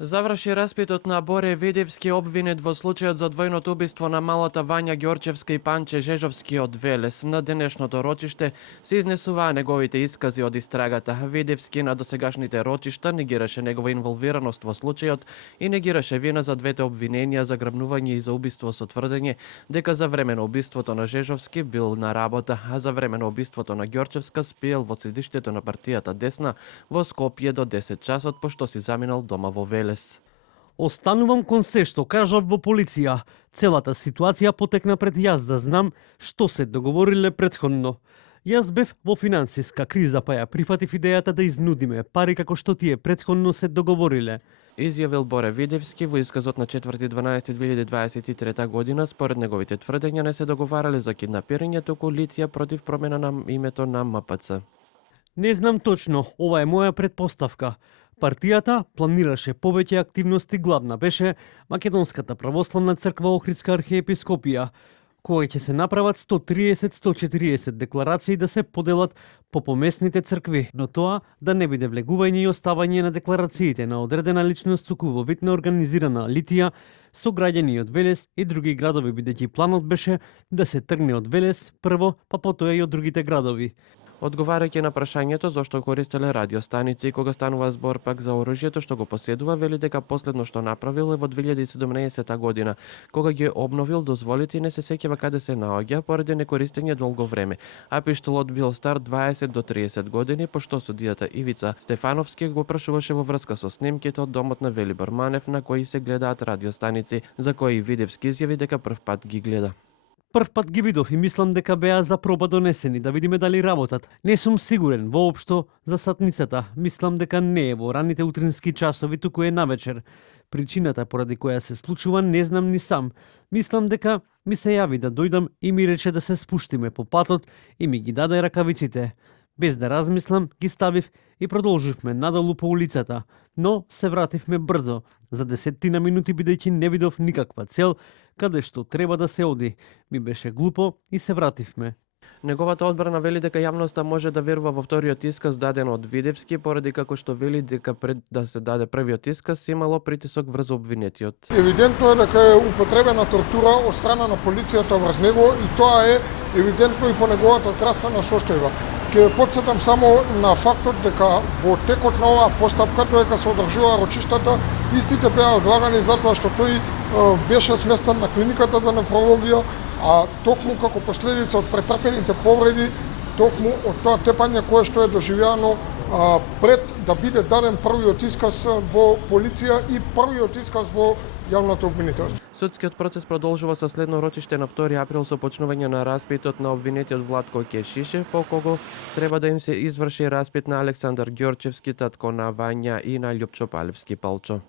Заврши распитот на Боре Видевски, обвинет во случајот за двојното убиство на малата Вања Ѓорчевска и Панче Жежовски од Велес. На денешното рочиште се изнесуваа неговите искази од истрагата. Видевски на досегашните рочишта негираше негова инволвираност во случајот и негираше вина за двете обвиненија за грабнување и за убиство со тврдење дека за време на убиството на Жежовски бил на работа, а за време на убиството на Ѓорчевска спиел во седиштето на партијата Десна во Скопје до 10 часот, пошто си заминал дома во Велес. Останувам кон се што кажав во полиција. Целата ситуација потекна пред јас да знам што се договориле претходно. Јас бев во финансиска криза, па ја прифатив идејата да изнудиме пари како што тие претходно се договориле. Изјавил Боре Видевски во исказот на 4.12.2023 година. Според неговите тврдења не се договарале за киднапирање, туку Литија против промена на името на МПЦ. Не знам точно, ова е моја предпоставка. Партијата планираше повеќе активности, главна беше Македонската православна црква Охридска архиепископија, кога ќе се направат 130-140 декларации да се поделат по помесните цркви, но тоа да не биде влегување и оставање на декларациите на одредена личност, туку во вид на организирана литија со граѓани од Велес и други градови, бидејќи планот беше да се тргне од Велес прво, па потоа и од другите градови. Одговарајќи на прашањето зошто користеле радиостаници и кога станува збор пак за оружјето што го поседува, вели дека последно што направил е во 2017 година, кога ги обновил дозволите и не се сеќава каде се наоѓа поради некористење долго време. А пиштолот бил стар 20 до 30 години, пошто судијата Ивица Стефановски го прашуваше во врска со снимките од домот на Велибор Манев на кои се гледаат радиостаници, за кои Видевски изјави дека прв пат ги гледа. Прв пат ги видов и мислам дека беа за проба донесени, да видиме дали работат. Не сум сигурен воопшто за сатницата. Мислам дека не е во раните утрински часови, туку е навечер. Причината поради која се случува не знам ни сам. Мислам дека ми се јави да дојдам и ми рече да се спуштиме по патот и ми ги даде ракавиците. Без да размислам, ги ставив и продолживме надолу по улицата, но се вративме брзо, за 10 минути бидејќи не видов никаква цел каде што треба да се оди. Ми беше глупо и се вративме. Неговата одбрана вели дека јавноста може да верува во вториот исказ даден од Видевски, поради како што вели дека пред да се даде првиот исказ имало притисок врз обвинетиот. Евидентно е дека е употребена тортура од страна на полицијата врз него и тоа е евидентно и по неговата здравствена состојба. Ќе потсетам само на фактот дека во текот на оваа постапка додека се одржува рочиштата, истите беа одлагани затоа што тој беше сместен на клиниката за нефрологија, а токму како последица од претрпените повреди, токму од тоа тепање кое што е доживеано пред да биде даден првиот исказ во полиција и првиот исказ во јавното обвинителство. Судскиот процес продолжува со следно рочиште на 2 април со почнување на распитот на обвинетиот Владко Кешише, по кого треба да им се изврши распит на Александар Ѓорчевски, татко на Вања, и на Љупчо Палевски Палчо.